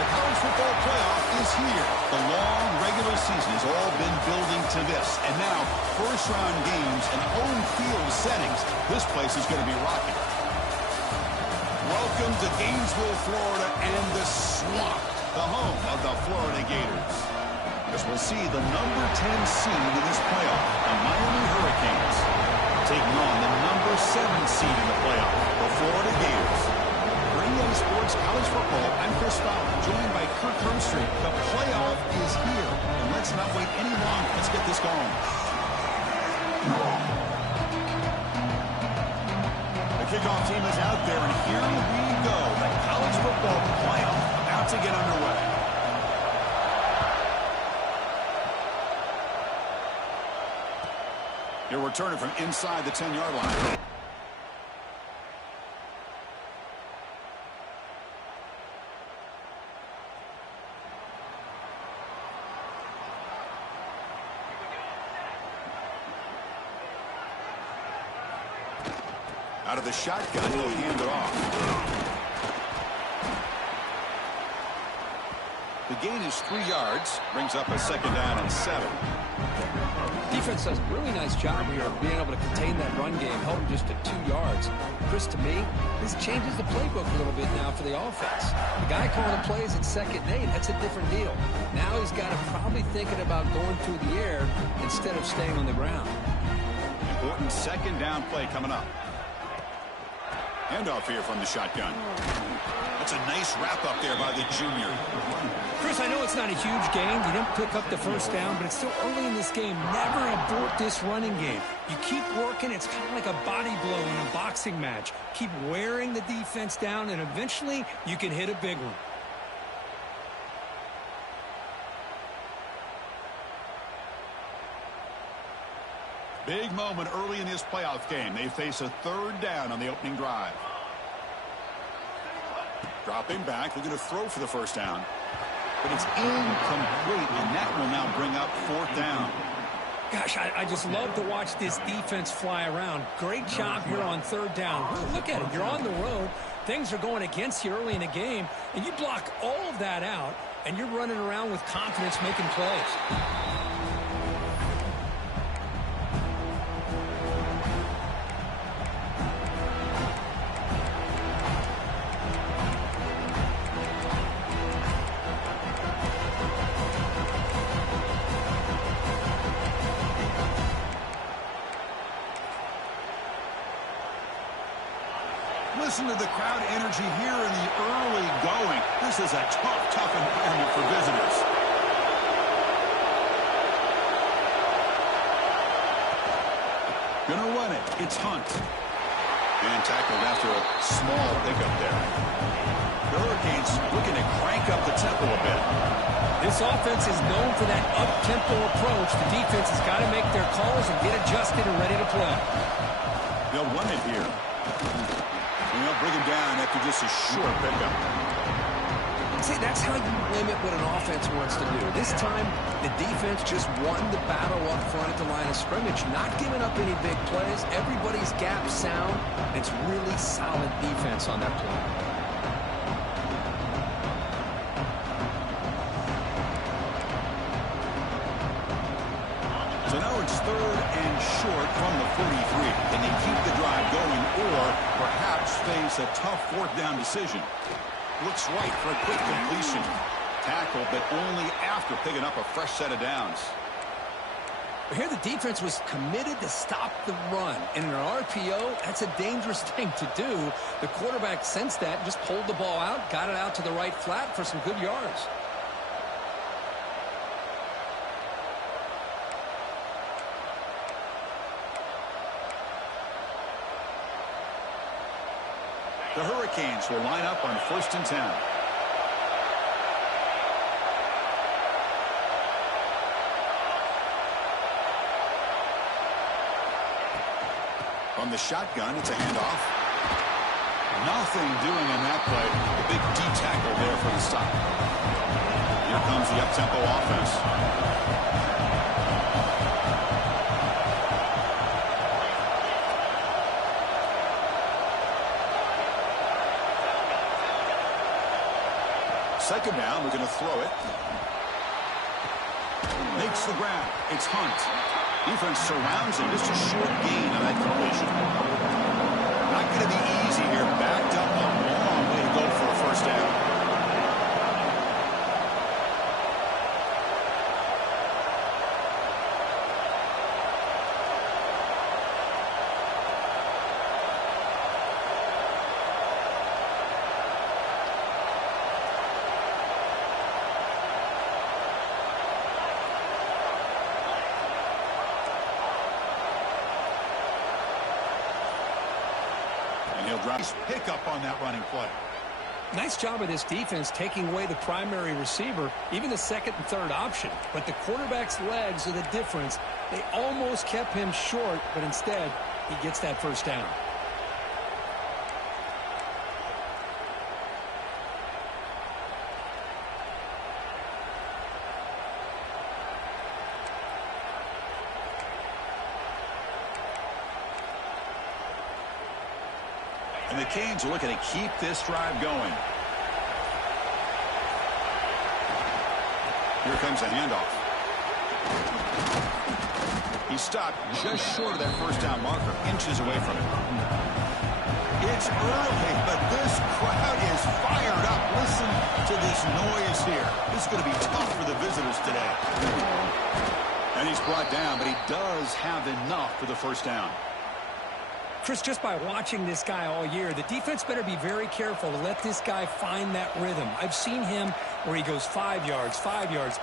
The college football playoff is here. The long regular season has all been building to this. And now, first-round games and home field settings. This place is going to be rocking. Welcome to Gainesville, Florida, and the Swamp, the home of the Florida Gators. As we'll see the number 10 seed in this playoff, the Miami Hurricanes, taking on the number 7 seed in the playoff, the Florida Gators. Bringing Sports College Football, I'm Chris Fowler, joined by Kirk Herbstreit. The playoff is here, and let's not wait any longer. Let's get this going. The kickoff team is out there, and here we go. The college football playoff about to get underway. He'll return it from inside the 10-yard line. Out of the shotgun, he'll hand it off. The gain is 3 yards, brings up a 2nd down and 7. Defense does a really nice job here of being able to contain that run game, held him just at 2 yards. Chris, to me, this changes the playbook a little bit now for the offense. The guy calling the plays at 2nd and 8, that's a different deal. Now he's got to probably thinking about going through the air instead of staying on the ground. Important 2nd down play coming up. Handoff here from the shotgun. That's a nice wrap-up there by the junior. Chris, I know it's not a huge gain. You didn't pick up the 1st down, but it's still early in this game. Never abort this running game. You keep working. It's kind of like a body blow in a boxing match. Keep wearing the defense down, and eventually you can hit a big one. Big moment early in this playoff game. They face a 3rd down on the opening drive. Dropping back, looking to throw for the 1st down. But it's incomplete, and that will now bring up 4th down. Gosh, I just love to watch this defense fly around. Great job here on 3rd down. Look at it. You're on the road. Things are going against you early in the game, and you block all of that out, and you're running around with confidence making plays. Listen to the crowd energy here in the early going. This is a tough environment for visitors. Gonna run it. It's Hunt. And tackled after a small pickup there. The Hurricanes looking to crank up the tempo a bit. This offense is known for that up-tempo approach. The defense has got to make their calls and get adjusted and ready to play. They'll run it here. And they'll bring him down after just a short pickup. See, that's how you limit what an offense wants to do. This time, the defense just won the battle up front at the line of scrimmage, not giving up any big plays. Everybody's gap sound. It's really solid defense on that play. So now it's 3rd and short from the 43. Can they keep the drive going or perhaps face a tough 4th down decision? Looks right for a quick completion. Tackle, but only after picking up a fresh set of downs. Here the defense was committed to stop the run. And in an RPO, that's a dangerous thing to do. The quarterback sensed that, just pulled the ball out, got it out to the right flat for some good yards. The Hurricanes will line up on 1st and 10. From the shotgun, it's a handoff. Nothing doing in that play. The big D tackle there for the stop. Here comes the up-tempo offense. Second down, we're going to throw it. Makes the grab. It's Hunt. Defense surrounds him. Just a short gain on that completion. Not going to be easy here. Backed up a long way to go for a 1st down. Pick up on that running play. Nice job of this defense taking away the primary receiver, even the 2nd and 3rd option. But the quarterback's legs are the difference. They almost kept him short, but instead, he gets that 1st down. And the Canes are looking to keep this drive going. Here comes a handoff. He stopped just short of that 1st down marker, inches away from it. It's early, but this crowd is fired up. Listen to this noise here. This is going to be tough for the visitors today. And he's brought down, but he does have enough for the 1st down. Chris, just by watching this guy all year, the defense better be very careful to let this guy find that rhythm. I've seen him where he goes 5 yards,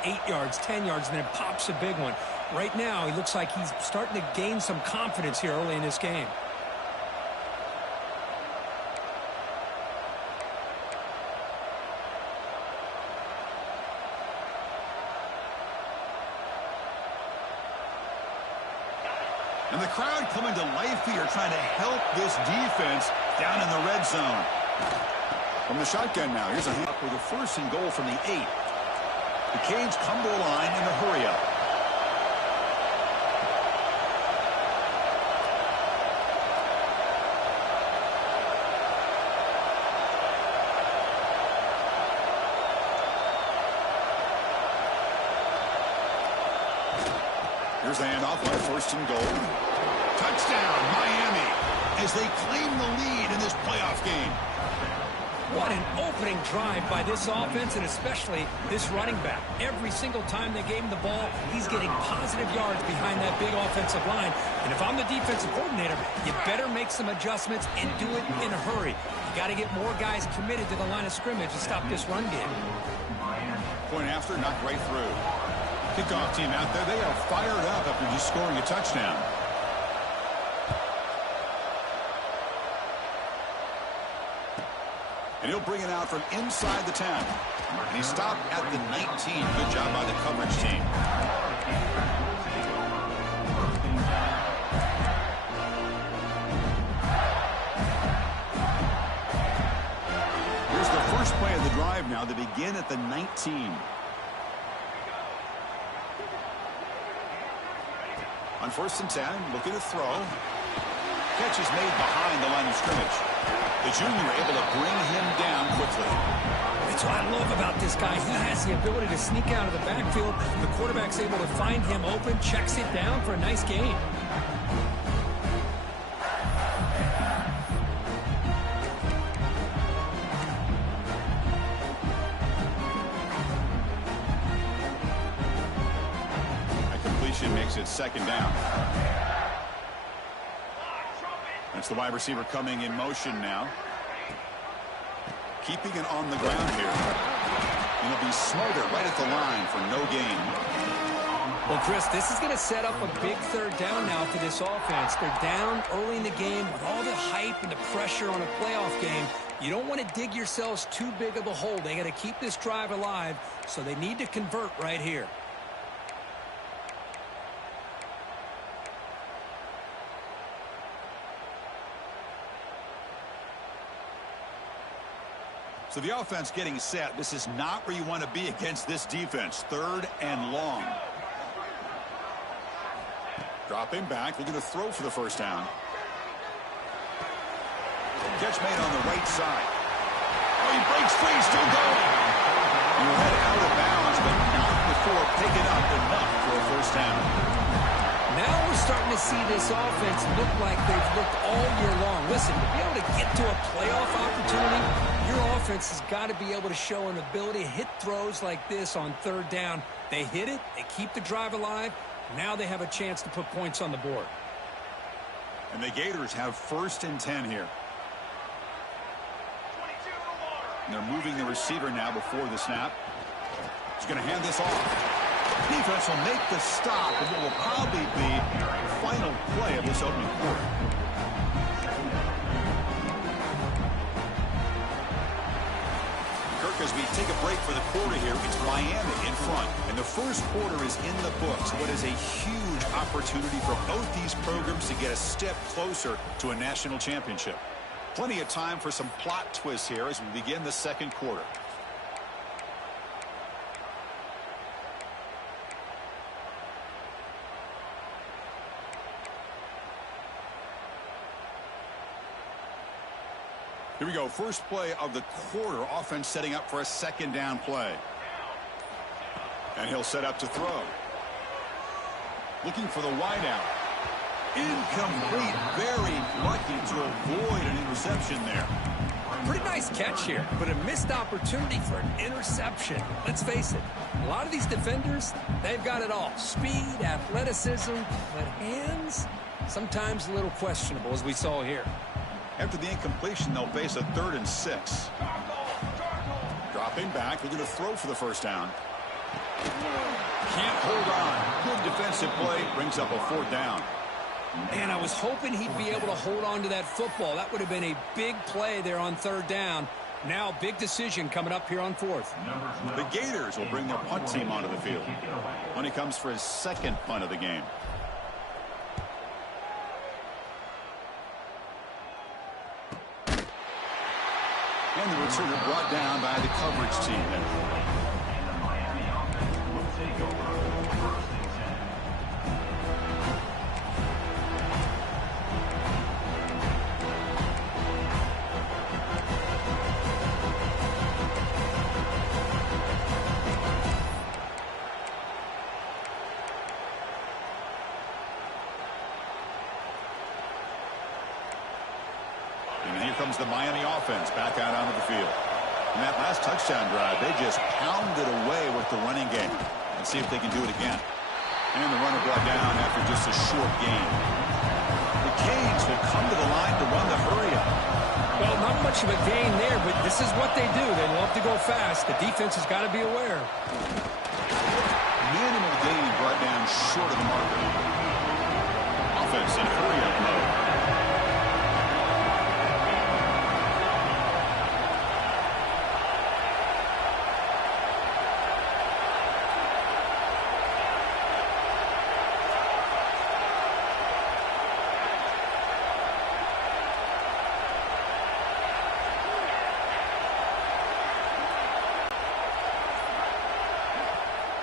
8 yards, 10 yards, and then pops a big one. Right now, he looks like he's starting to gain some confidence here early in this game. And the crowd coming to life here, trying to help this defense down in the red zone. From the shotgun now, here's a hand with a 1st and goal from the 8. The Canes come to the line in a hurry-up. Here's the handoff on 1st and goal. Touchdown, Miami, as they claim the lead in this playoff game. What an opening drive by this offense, and especially this running back. Every single time they gave him the ball, he's getting positive yards behind that big offensive line. And if I'm the defensive coordinator, you better make some adjustments and do it in a hurry. You got to get more guys committed to the line of scrimmage to stop this run game. Point after, knocked right through. Kickoff team out there, they are fired up after just scoring a touchdown. And he'll bring it out from inside the 10. And he stopped at the 19. Good job by the coverage team. at the 19. On 1st and 10, looking to throw. Catch is made behind the line of scrimmage. The junior able to bring him down quickly. That's what I love about this guy. He has the ability to sneak out of the backfield. The quarterback's able to find him open, checks it down for a nice gain. Makes it 2nd down. That's the wide receiver coming in motion now. Keeping it on the ground here. And he'll be smothered right at the line for no gain. Well, Chris, this is going to set up a big 3rd down now for this offense. They're down early in the game with all the hype and the pressure on a playoff game. You don't want to dig yourselves too big of a hole. They got to keep this drive alive, so they need to convert right here. So the offense getting set. This is not where you want to be against this defense. 3rd and long. Dropping back, looking to throw for the 1st down. Catch made on the right side. Oh, he breaks free, still going. You head out of bounds, but not before picking up enough for a 1st down. Now we're starting to see this offense look like they've looked all year long. Listen, to be able to get to a playoff opportunity, your offense has got to be able to show an ability to hit throws like this on 3rd down. They hit it, they keep the drive alive. Now they have a chance to put points on the board. And the Gators have 1st and 10 here. And they're moving the receiver now before the snap. He's going to hand this off. Defense will make the stop, and what will probably be the final play of this opening quarter. Kirk, as we take a break for the quarter here, it's Miami in front, and the 1st quarter is in the books. What is a huge opportunity for both these programs to get a step closer to a national championship. Plenty of time for some plot twists here as we begin the 2nd quarter. Here we go. First play of the quarter. Offense setting up for a 2nd down play. And he'll set up to throw. Looking for the wideout. Incomplete. Very lucky to avoid an interception there. Pretty nice catch here, but a missed opportunity for an interception. Let's face it, a lot of these defenders, they've got it all. Speed, athleticism, but hands, sometimes a little questionable, as we saw here. After the incompletion, they'll face a 3rd and 6. Dropping back, looking to throw for the 1st down. Can't hold on. Good defensive play, brings up a 4th down. Man, I was hoping he'd be able to hold on to that football. That would have been a big play there on 3rd down. Now, big decision coming up here on 4th. The Gators will bring their punt team onto the field when he comes for his 2nd punt of the game. And the returner brought down by the coverage team. And here comes the Miami offense back out onto the field. In that last touchdown drive, they just pounded away with the running game. Let's see if they can do it again. And the runner brought down after just a short gain. The Canes will come to the line to run the hurry up. Well, not much of a gain there, but this is what they do. They love to go fast. The defense has got to be aware. Minimal gain brought down short of the marker. Offense in hurry up mode.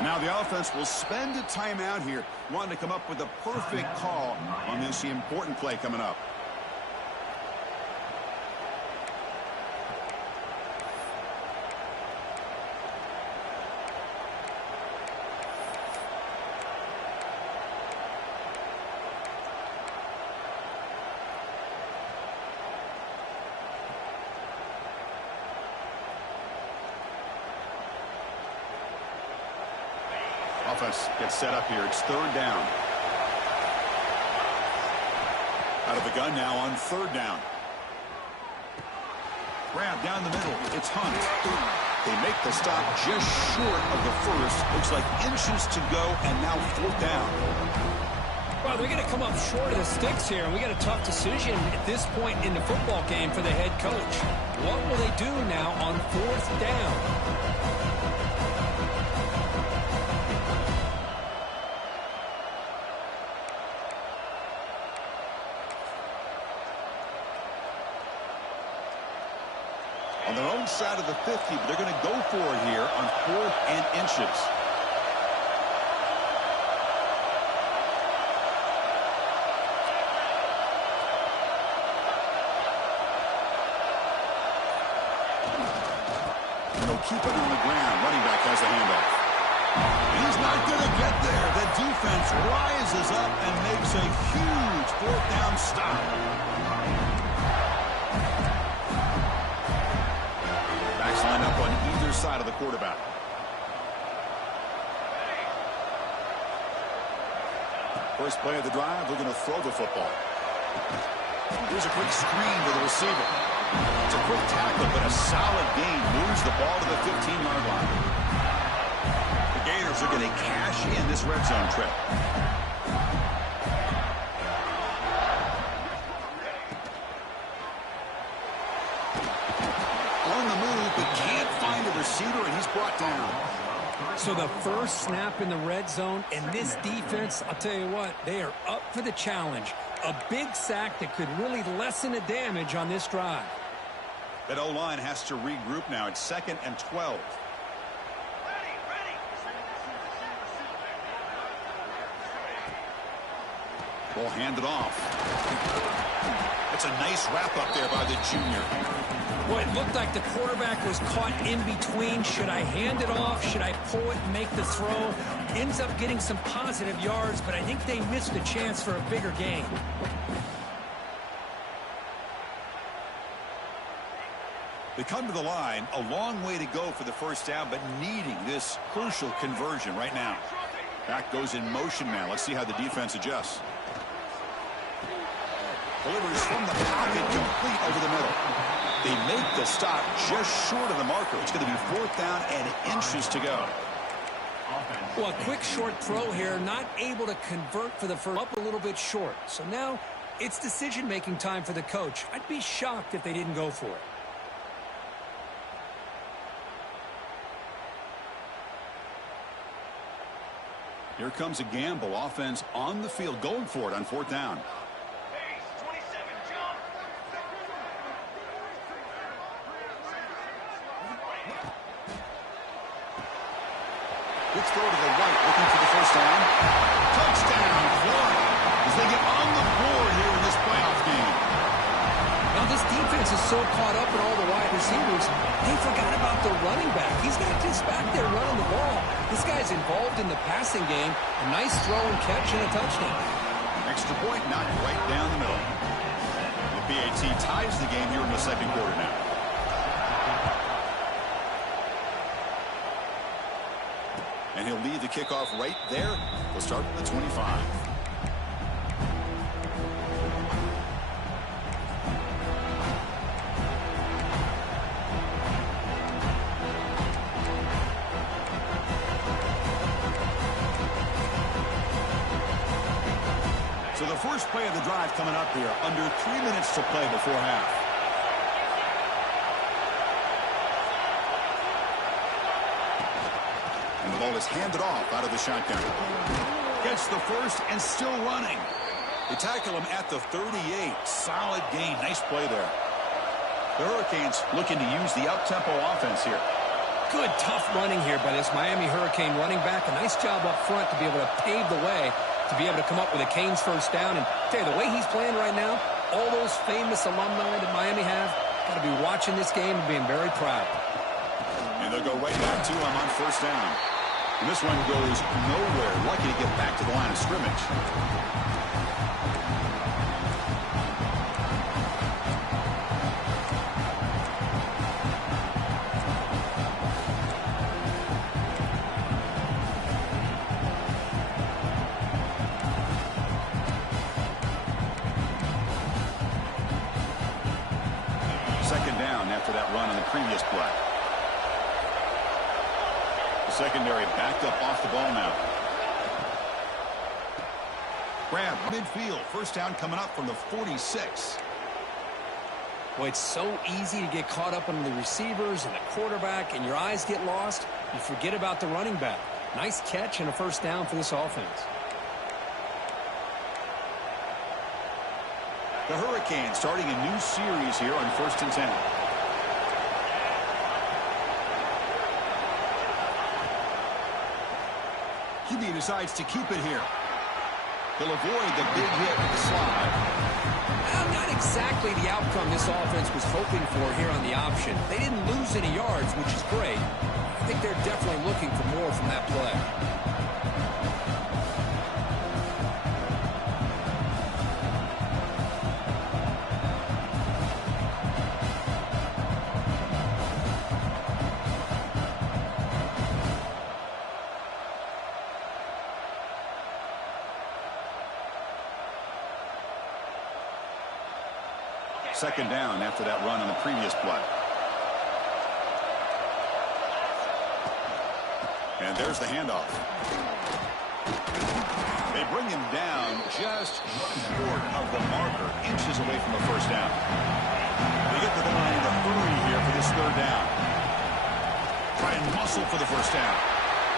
Now the offense will spend a timeout here, wanting to come up with a perfect call on this important play coming up. Offense gets set up here. It's third down. Out of the gun now on third down. Grab down the middle. It's Hunt. They make the stop just short of the first. Looks like inches to go, and now fourth down. Well, they're going to come up short of the sticks here, and we got a tough decision at this point in the football game for the head coach. What will they do now on fourth down? On their own side of the 50, but they're going to go for it here on 4th and inches. They'll keep it on the ground. Running back has the handoff. He's not going to get there. The defense rises up and makes a huge fourth down stop. Line up on either side of the quarterback. First play of the drive, they're going to throw the football. Here's a quick screen to the receiver. It's a quick tackle, but a solid gain moves the ball to the 15-yard line. The Gators are going to cash in this red zone trip. Receiver, and he's brought down. So the first snap in the red zone, and this defense, I'll tell you what, they are up for the challenge. A big sack that could really lessen the damage on this drive. That O-line has to regroup now. It's 2nd and 12. Ball handed off. It's a nice wrap up there by the junior. Boy, it looked like the quarterback was caught in between. Should I hand it off? Should I pull it and make the throw? Ends up getting some positive yards, but I think they missed a chance for a bigger gain. They come to the line, a long way to go for the first down, but needing this crucial conversion right now. Back goes in motion now. Let's see how the defense adjusts. Delivers from the pocket, complete over the middle. They make the stop just short of the marker. It's going to be fourth down and inches to go. Well, a quick short throw here, not able to convert for the first, up a little bit short. So now it's decision-making time for the coach. I'd be shocked if they didn't go for it. Here comes a gamble. Offense on the field, going for it on fourth down. Let's throw to the right, looking for the first down. Touchdown, Florida, as they get on the board here in this playoff game. Now, this defense is so caught up in all the wide receivers, they forgot about the running back. He's not just back there running the ball. This guy's involved in the passing game. A nice throw and catch and a touchdown. Extra point, not right down the middle. The BAT ties the game here in the second quarter now. And he'll lead the kickoff right there. We'll start from the 25. So the first play of the drive coming up here. Under 3 minutes to play before half. And the ball is handed off out of the shotgun. Gets the first and still running. They tackle him at the 38. Solid gain. Nice play there. The Hurricanes looking to use the up-tempo offense here. Good, tough running here by this Miami Hurricane running back. A nice job up front to be able to pave the way, to be able to come up with a Canes first down. And tell you, the way he's playing right now, all those famous alumni that Miami have, got to be watching this game and being very proud. And they'll go right back to him on first down. And this one goes nowhere. Lucky to get back to the line of scrimmage. Second down after that run on the previous play. The secondary backed up off the ball now. Grab midfield. First down coming up from the 46. Boy, it's so easy to get caught up on the receivers and the quarterback, and your eyes get lost. You forget about the running back. Nice catch and a first down for this offense. The Hurricanes starting a new series here on 1st and 10. QB decides to keep it here. He'll avoid the big hit with the slide. Well, not exactly the outcome this offense was hoping for here on the option. They didn't lose any yards, which is great. I think they're definitely looking for more from that play. Second down after that run on the previous play. And there's the handoff. They bring him down just short of the marker, inches away from the first down. They get to the line in a hurry here for this third down. Try and muscle for the first down.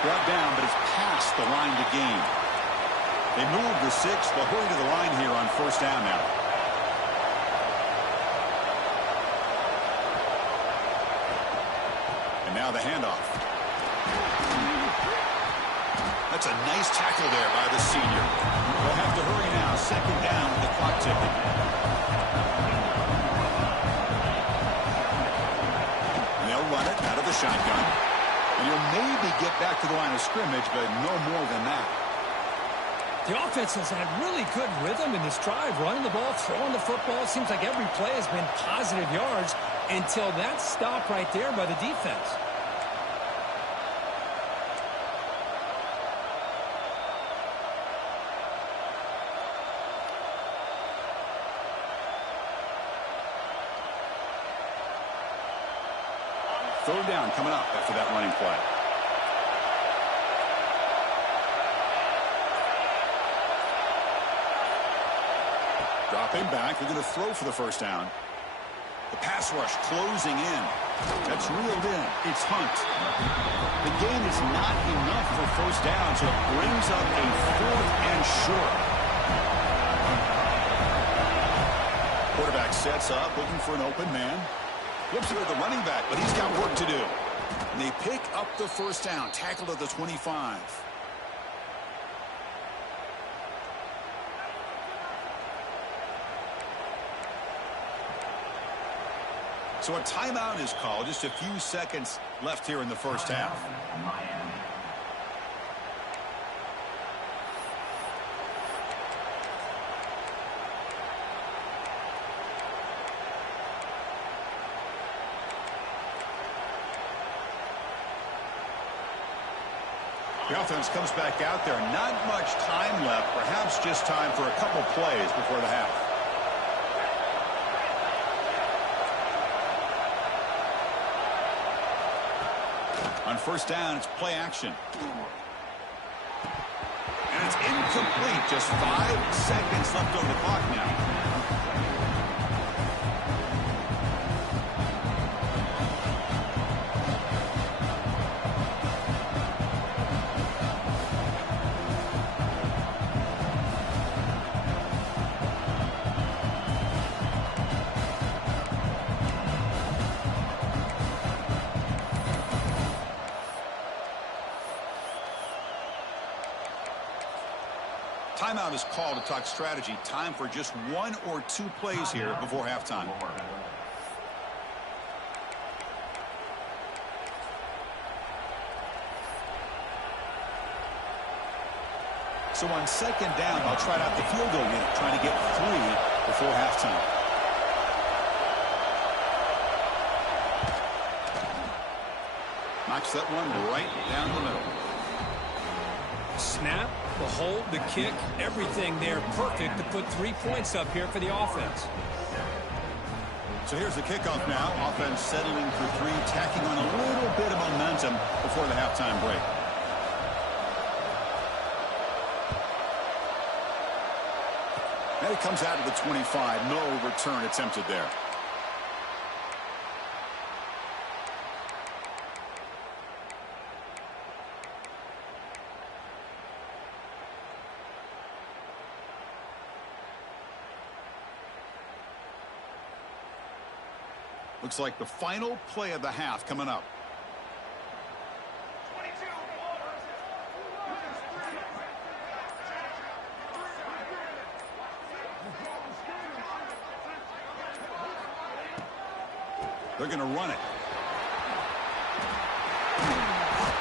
Brought down, but it's past the line to gain. They move the 6. They'll hurry to the line here on first down now. Now the handoff. That's a nice tackle there by the senior. They'll have to hurry now. Second down with the clock ticking. And they'll run it out of the shotgun. And you'll maybe get back to the line of scrimmage, but no more than that. The offense has had really good rhythm in this drive, running the ball, throwing the football. It seems like every play has been positive yards until that stop right there by the defense. Third down coming up after that running play. Dropping back. They're going to throw for the first down. The pass rush closing in. That's reeled in. It's Hunt. The gain is not enough for first down, so it brings up a 4th and short. Quarterback sets up, looking for an open man. Flips it to the running back, but he's got work to do. And they pick up the first down, tackled at the 25. So a timeout is called. Just a few seconds left here in the first half. The offense comes back out there. Not much time left. Perhaps just time for a couple plays before the half. On first down, it's play action. And it's incomplete. Just 5 seconds left on the clock now. Timeout is called to talk strategy. Time for just 1 or 2 plays here before halftime. So on second down, they'll try out the field goal unit, trying to get 3 before halftime. Knocks that one right down the middle. Snap, the hold, the kick, everything there perfect to put 3 points up here for the offense. So here's the kickoff now. Offense settling for 3, tacking on a little bit of momentum before the halftime break. And it comes out of the 25. No return attempted there. Looks like the final play of the half coming up. They're going to run it.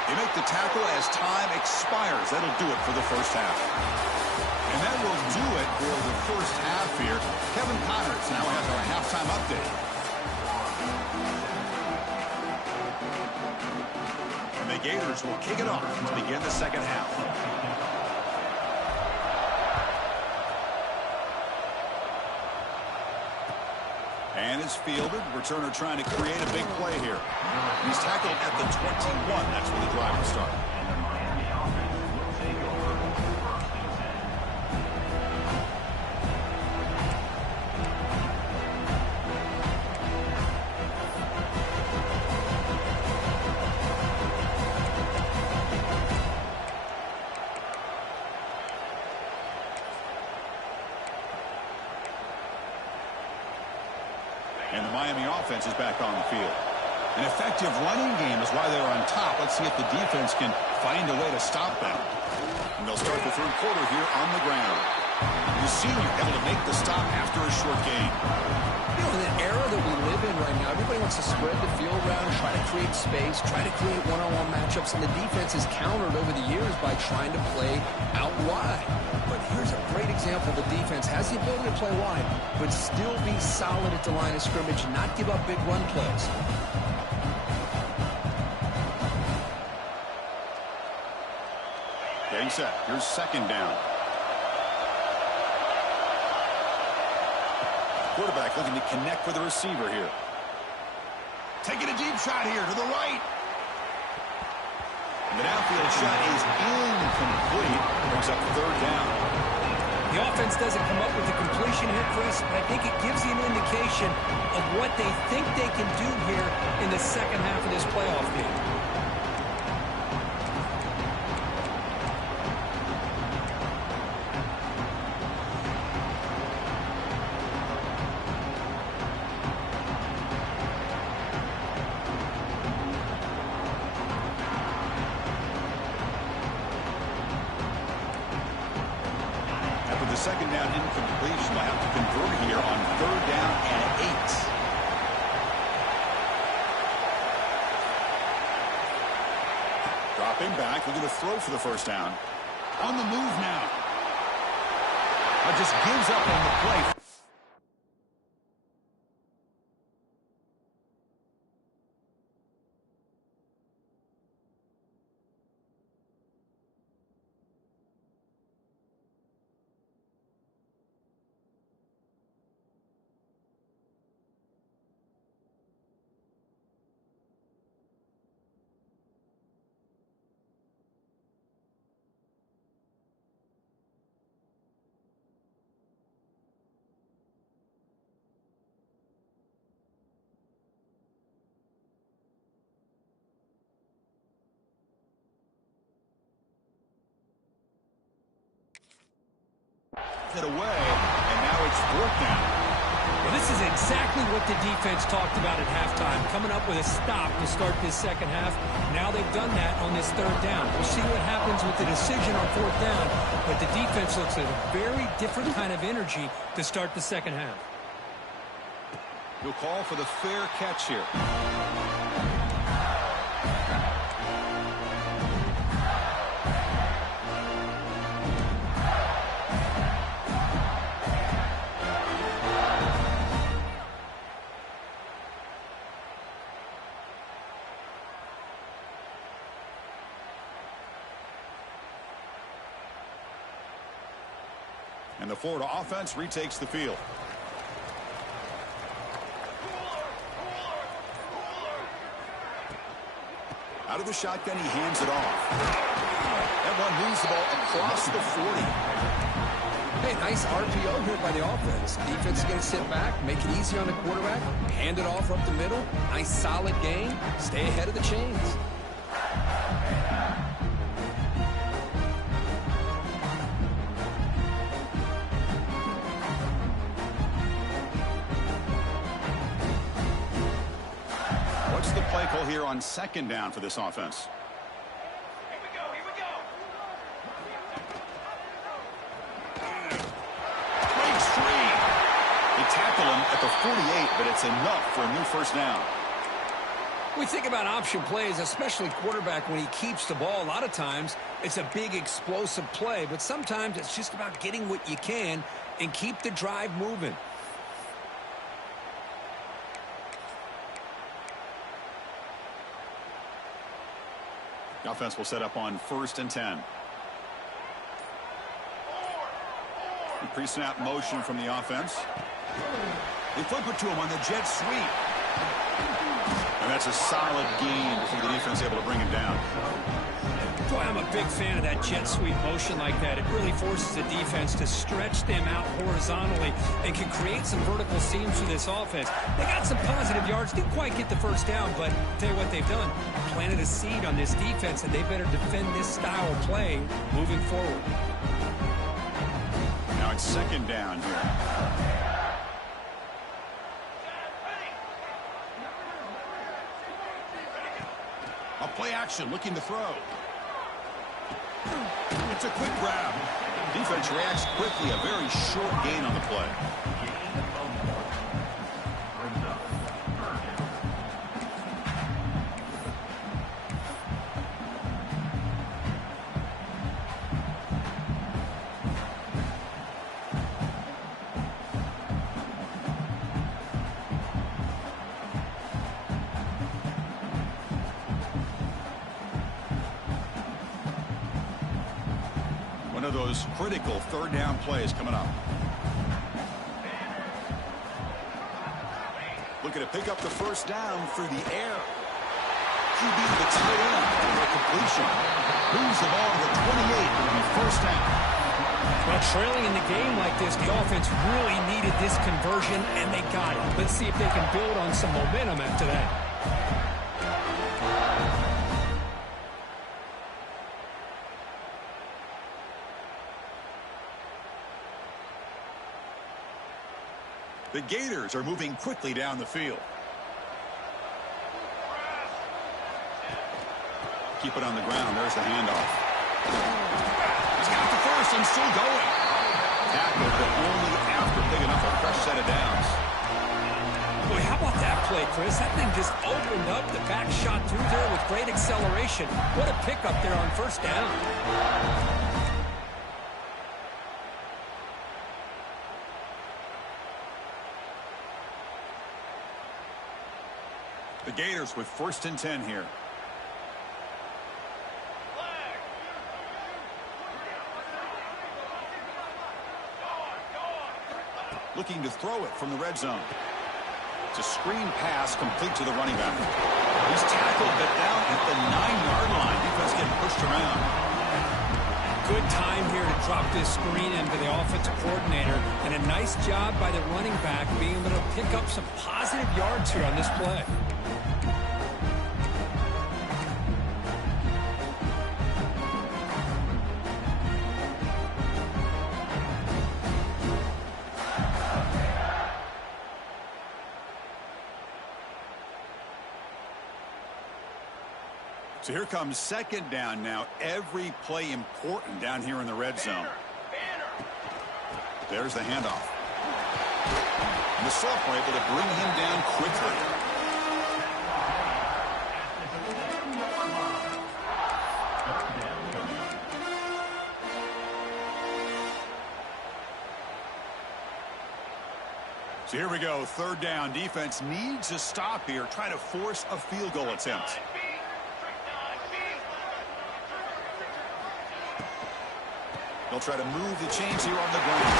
They make the tackle as time expires. That'll do it for the first half. And that will do it for the first half here. Kevin Connors now has our halftime update. And the Gators will kick it off to begin the second half. And it's fielded. Returner trying to create a big play here. He's tackled at the 21. That's where the drive will start. And the Miami offense is back on the field. An effective running game is why they're on top. Let's see if the defense can find a way to stop them. And they'll start the third quarter here on the ground. The senior able to make the stop after a short gain. You know, in the era that we live in right now, everybody wants to spread the field around, try to create space, try to create one-on-one matchups, and the defense has countered over the years by trying to play out wide. But here's a great example. The defense has the ability to play wide, but still be solid at the line of scrimmage and not give up big run plays. Getting set. Here's second down. Quarterback looking to connect with the receiver here. Taking a deep shot here to the right. And the downfield shot is incomplete. Brings up third down. The offense doesn't come up with the completion here, Chris, but I think it gives you an indication of what they think they can do here in the second half of this playoff game. Second down incompletion. They'll have to convert here on third down and 8. Dropping back, looking to throw for the first down. On the move now. But just gives up on the play. It away, and now it's fourth down. Well, this is exactly what the defense talked about at halftime, coming up with a stop to start this second half. Now they've done that on this third down. We'll see what happens with the decision on fourth down but the defense looks at a very different kind of energy to start the second half. He'll call for the fair catch here. And the Florida offense retakes the field. Out of the shotgun, he hands it off. That one moves the ball across the 40. Hey, nice RPO here by the offense. Defense is going to sit back, make it easy on the quarterback, hand it off up the middle. Nice solid game. Stay ahead of the chains. What's the play call here on second down for this offense? Here we go. Breaks free. They tackle him at the 48, but it's enough for a new first down. We think about option plays, especially quarterback when he keeps the ball. A lot of times it's a big explosive play, but sometimes it's just about getting what you can and keep the drive moving. The offense will set up on 1st and 10. Pre-snap motion from the offense. They flip it to him on the jet sweep. And that's a solid gain before the defense able to bring him down. Boy, I'm a big fan of that jet sweep motion like that. It really forces the defense to stretch them out horizontally and can create some vertical seams for this offense. They got some positive yards, didn't quite get the first down, but I'll tell you what they've done. Planted a seed on this defense, and they better defend this style of play moving forward. Now it's second down here. A play action, looking to throw. It's a quick grab. Defense reacts quickly. A very short gain on the play. One of those critical third down plays coming up. Looking to pick up the first down through the air. QB to the tight end for a completion. Moves the ball to the 28. It'll be first down. Well, trailing in the game like this, the offense really needed this conversion, and they got it. Let's see if they can build on some momentum after that. The Gators are moving quickly down the field. Keep it on the ground. There's the handoff. He's got the first and still going. Tackled, but only after picking up a fresh set of downs. Boy, how about that play, Chris? That thing just opened up. The back shot through there with great acceleration. What a pickup there on first down. The Gators with 1st and 10 here. Looking to throw it from the red zone. It's a screen pass complete to the running back. He's tackled, but down at the 9-yard line. Defense getting pushed around. Good time here to drop this screen into the offensive coordinator, and a nice job by the running back being able to pick up some positive yards here on this play. So here comes second down now. Every play important down here in the red zone. There's the handoff. And the Saints were able to bring him down quickly. So here we go, third down. Defense needs a stop here. Try to force a field goal attempt. They'll try to move the chains here on the ground.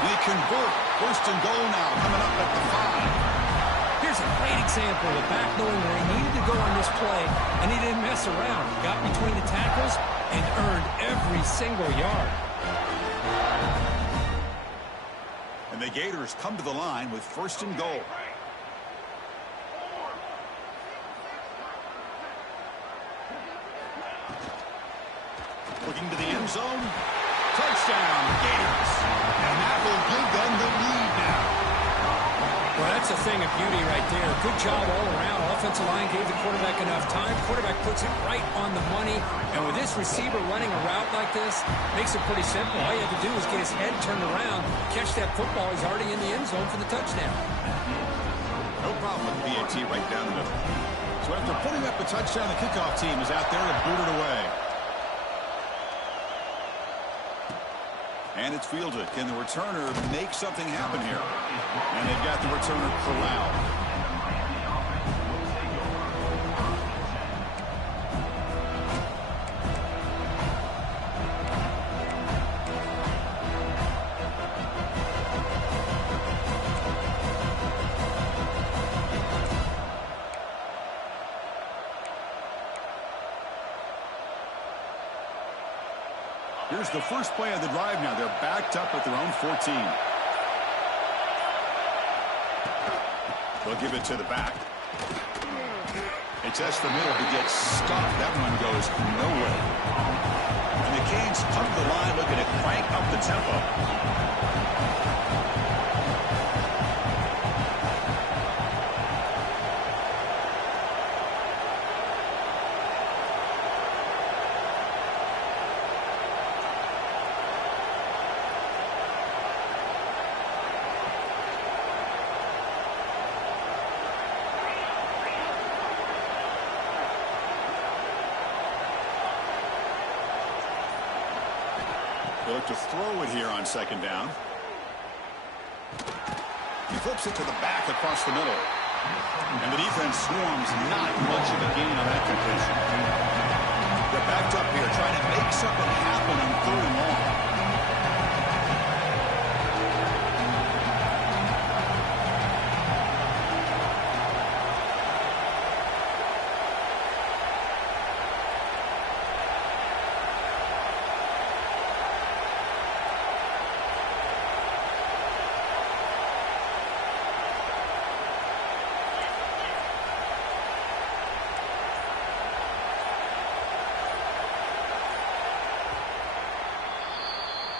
They convert. First and goal now, coming up at the 5. Here's a great example of the back knowing where he needed to go on this play, and he didn't mess around. He got between the tackles and earned every single yard. And the Gators come to the line with first and goal. Looking to the end zone. Touchdown, Gators. And that will give them the lead now. Well, that's a thing of beauty right there. Good job all around. Offensive line gave the quarterback enough time. Quarterback puts it right on the money. And with this receiver running a route like this, makes it pretty simple. All you have to do is get his head turned around, catch that football. He's already in the end zone for the touchdown. No problem with BAT right down the middle. So after putting up a touchdown, the kickoff team is out there to boot it away. And it's fielded. Can the returner make something happen here? And they've got the returner corralled. Here's the first play of the drive now. They're backed up at their own 14. They'll give it to the back. They test the middle. He gets stopped. That one goes nowhere. And the Canes come to the line looking to crank up the tempo. They look to throw it here on second down. He flips it to the back across the middle. And the defense swarms. Not much of a gain on that completion. They're backed up here trying to make something happen on third and long.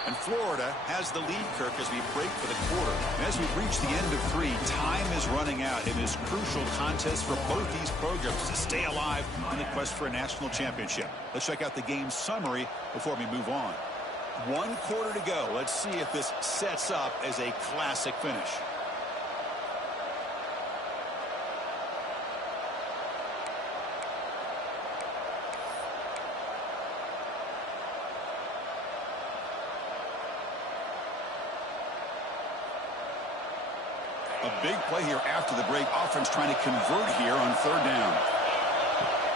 And Florida has the lead, Kirk, as we break for the quarter. And as we reach the end of 3, time is running out in this crucial contest for both these programs to stay alive in the quest for a national championship. Let's check out the game summary before we move on. 1 quarter to go. Let's see if this sets up as a classic finish. A big play here after the break. Offense trying to convert here on third down.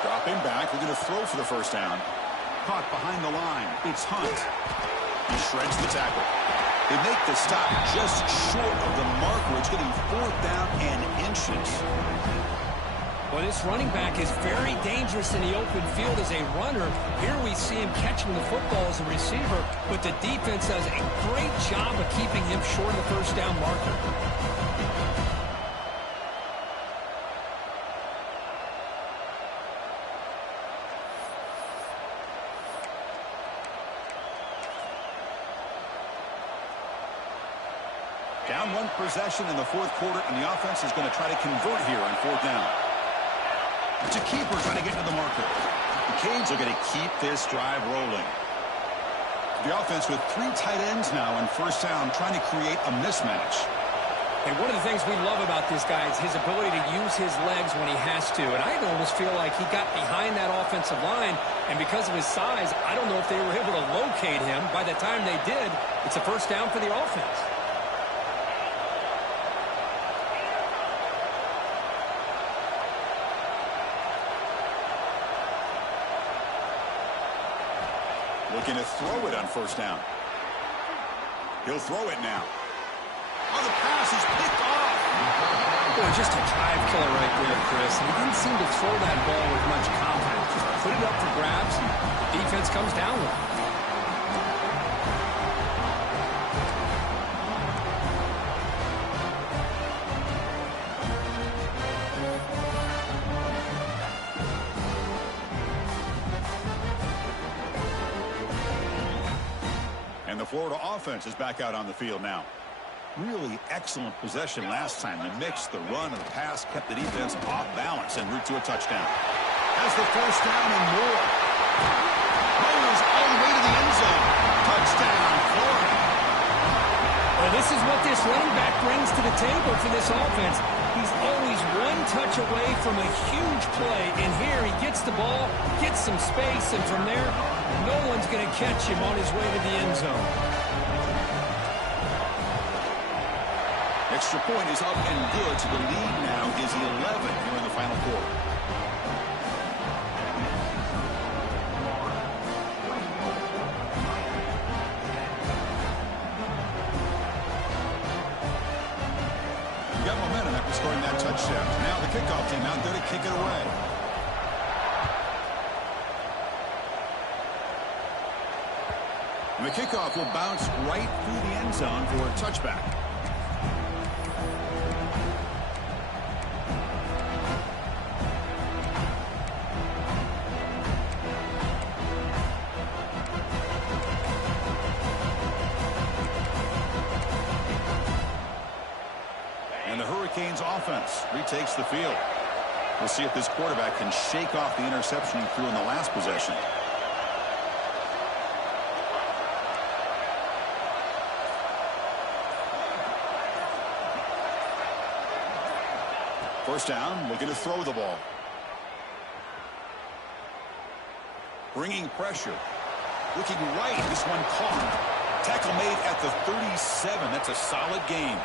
Dropping back. They're going to throw for the first down. Caught behind the line. It's Hunt. He shreds the tackle. They make the stop just short of the marker. It's getting 4th down and inches. Well, this running back is very dangerous in the open field as a runner. Here we see him catching the football as a receiver, but the defense does a great job of keeping him short of the first down marker. Down 1 possession in the 4th quarter, and the offense is going to try to convert here on 4th down. It's a keeper trying to get to the marker. The Canes are going to keep this drive rolling. The offense with 3 tight ends now on first down, trying to create a mismatch. And one of the things we love about this guy is his ability to use his legs when he has to. And I almost feel like he got behind that offensive line, and because of his size, I don't know if they were able to locate him. By the time they did, it's a first down for the offense. Looking to throw it on first down. He'll throw it now. Oh, the pass is picked off. Boy, just a drive killer right there, Chris. And he didn't seem to throw that ball with much confidence. Just put it up for grabs, and the defense comes down with it. And the Florida offense is back out on the field now. Really excellent possession last time. The mix, the run, and the pass kept the defense off balance en route to a touchdown. Has the first down and more. Goes all the way to the end zone. Touchdown, Florida. Well, this is what this running back brings to the table for this offense. He's always one touch away from a huge play. And here he gets the ball, gets some space, and from there, no one's going to catch him on his way to the end zone. Extra point is up and good, so the lead now is 11 here in the final quarter. Got momentum after scoring that touchdown. Now the kickoff team out there to kick it away. And the kickoff will bounce right through the end zone for a touchback. Hurricanes offense retakes the field. We'll see if this quarterback can shake off the interception he threw in the last possession. First down, looking to throw the ball. Bringing pressure. Looking right, this one caught. Tackle made at the 37. That's a solid gain.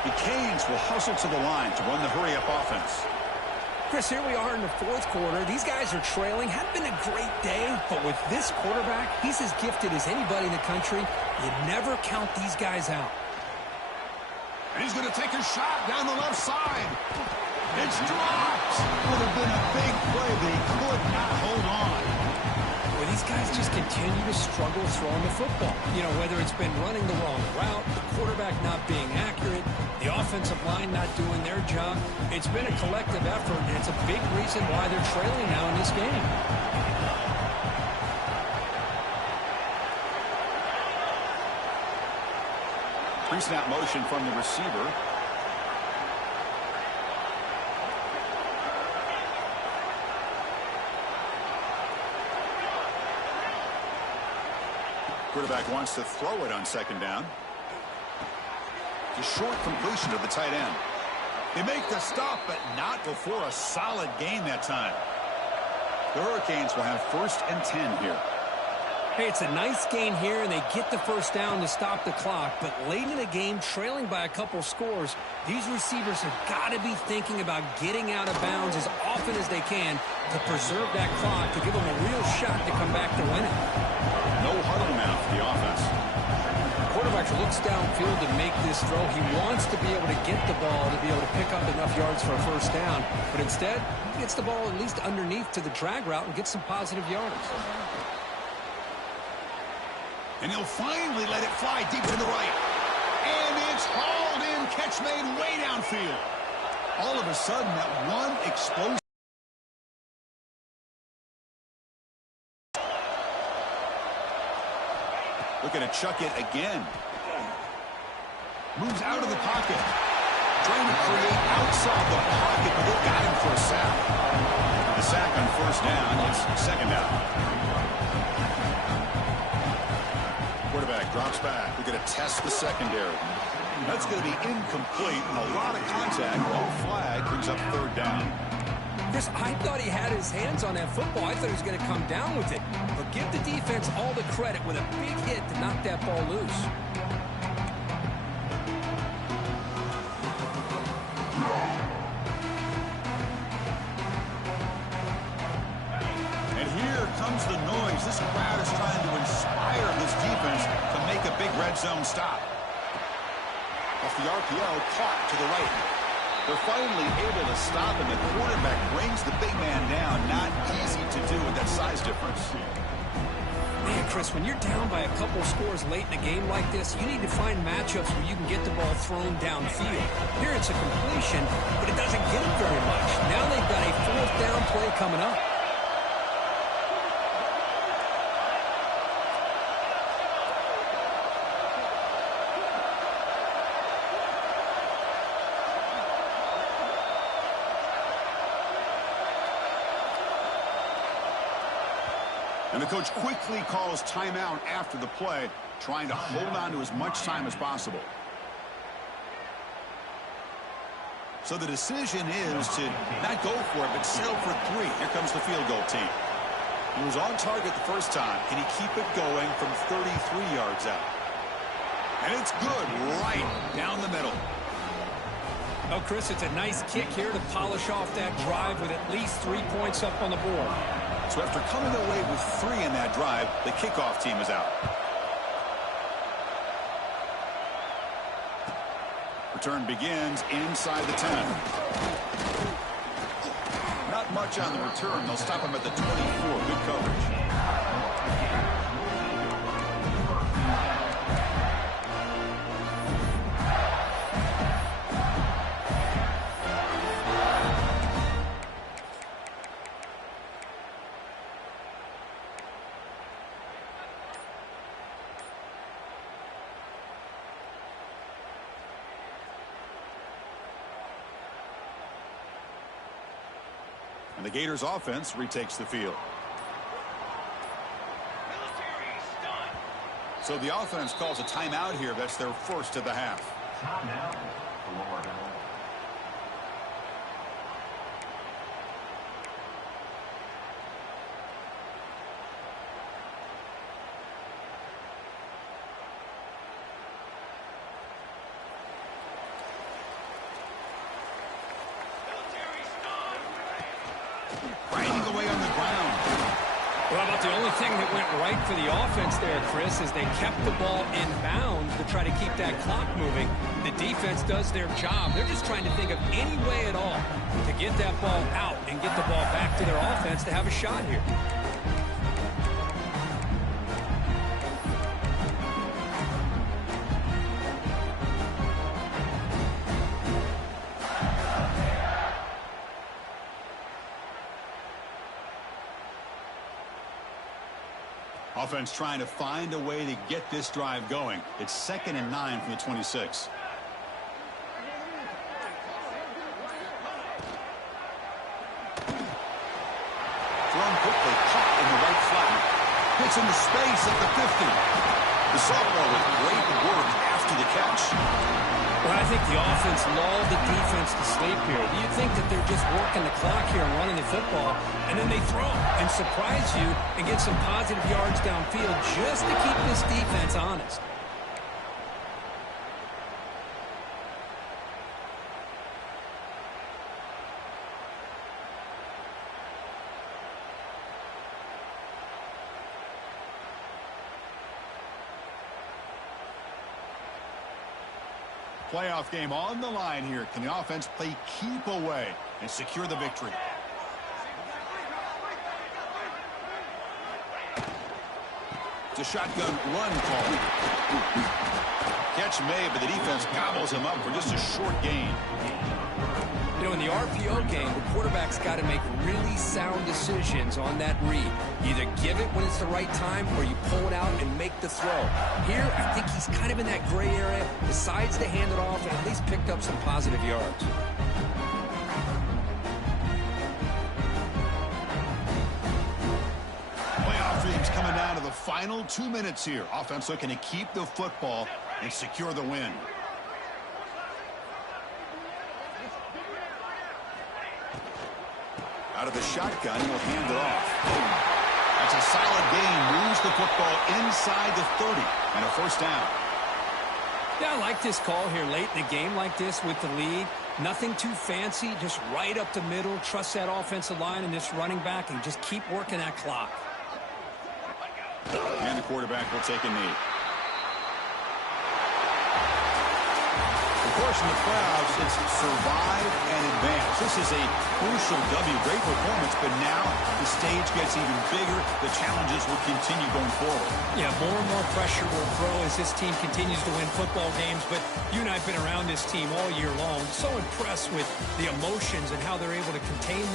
The Canes will hustle to the line to run the hurry-up offense. Chris, here we are in the fourth quarter. These guys are trailing. Hadn't been a great day, but with this quarterback, he's as gifted as anybody in the country. You never count these guys out. And he's going to take a shot down the left side. It's dropped. Would have been a big play, but he could not hold on. Well, these guys just continue to struggle throwing the football. You know, whether it's been running the wrong route, the quarterback not being accurate, the offensive line not doing their job. It's been a collective effort, and it's a big reason why they're trailing now in this game. Pre-snap motion from the receiver. Quarterback wants to throw it on second down. It's a short completion to the tight end. They make the stop, but not before a solid gain that time. The Hurricanes will have 1st and 10 here. Hey, it's a nice gain here, and they get the first down to stop the clock. But late in the game, trailing by a couple scores, these receivers have got to be thinking about getting out of bounds as often as they can to preserve that clock, to give them a real shot to come back to win it. No huddle now for the offense. The quarterback looks downfield to make this throw. He wants to be able to get the ball to be able to pick up enough yards for a first down. But instead, he gets the ball at least underneath to the drag route and gets some positive yards. And he'll finally let it fly deep to the right. And it's hauled in. Catch made way downfield. All of a sudden, that one explosive. Looking to chuck it again. Moves out of the pocket. Trying to create outside the pocket, but they got him for a sack. The sack on first down. It's second down. Quarterback drops back. We're going to test the secondary. That's going to be incomplete. A lot of contact. No flag brings up third down. Chris, I thought he had his hands on that football. I thought he was going to come down with it. But give the defense all the credit with a big hit to knock that ball loose. And here comes the noise. This crowd is trying to inspire this defense to make a big red zone stop. Off the RPO, caught to the right. They're finally able to stop him. The quarterback brings the big man down. Not easy to do with that size difference. Man, Chris, when you're down by a couple scores late in a game like this, you need to find matchups where you can get the ball thrown downfield. Here it's a completion, but it doesn't get him very much. Now they've got a fourth down play coming up. And the coach quickly calls timeout after the play, trying to hold on to as much time as possible. So the decision is to not go for it, but settle for 3. Here comes the field goal team. He was on target the first time. Can he keep it going from 33 yards out? And it's good, right down the middle. Oh, Chris, it's a nice kick here to polish off that drive with at least 3 points up on the board. So after coming away with 3 in that drive, the kickoff team is out. Return begins inside the 10. Not much on the return. They'll stop him at the 24. Good coverage. And the Gators offense retakes the field. So the offense calls a timeout here. That's their first of the half. Timeout. Florida. Grinding away on the ground. Well, about the only thing that went right for the offense there, Chris, is they kept the ball in bounds to try to keep that clock moving. The defense does their job. They're just trying to think of any way at all to get that ball out and get the ball back to their offense to have a shot here. Offense trying to find a way to get this drive going. It's 2nd and 9 from the 26. Thrown quickly, caught in the right flat. Hits into space at the 50. The sophomore with great work after the catch. Well, I think the offense lulled the defense to sleep here. You'd think that they're just working the clock here and running the football, and then they throw and surprise you and get some positive yards downfield just to keep this defense honest. Playoff game on the line here. Can the offense play keep away and secure the victory? It's a shotgun run call. Catch made, but the defense gobbles him up for just a short gain. You know, in the RPO game, the quarterback's got to make really sound decisions on that read. Either give it when it's the right time or you pull it out and make the throw. Here, I think he's kind of in that gray area, decides to hand it off and at least picked up some positive yards. Playoff dreams coming down to the final 2 minutes here. Offense looking to keep the football and secure the win. Out of the shotgun, he'll hand it off. That's a solid gain. Moves the football inside the 30 and a first down. Yeah, I like this call here late in the game like this with the lead. Nothing too fancy, just right up the middle. Trust that offensive line and this running back and just keep working that clock. And the quarterback will take a knee. Of course, in the playoffs, it's survive and advance. This is a crucial W. Great performance, but now the stage gets even bigger. The challenges will continue going forward. Yeah, more and more pressure will grow as this team continues to win football games. But you and I have been around this team all year long. So impressed with the emotions and how they're able to contain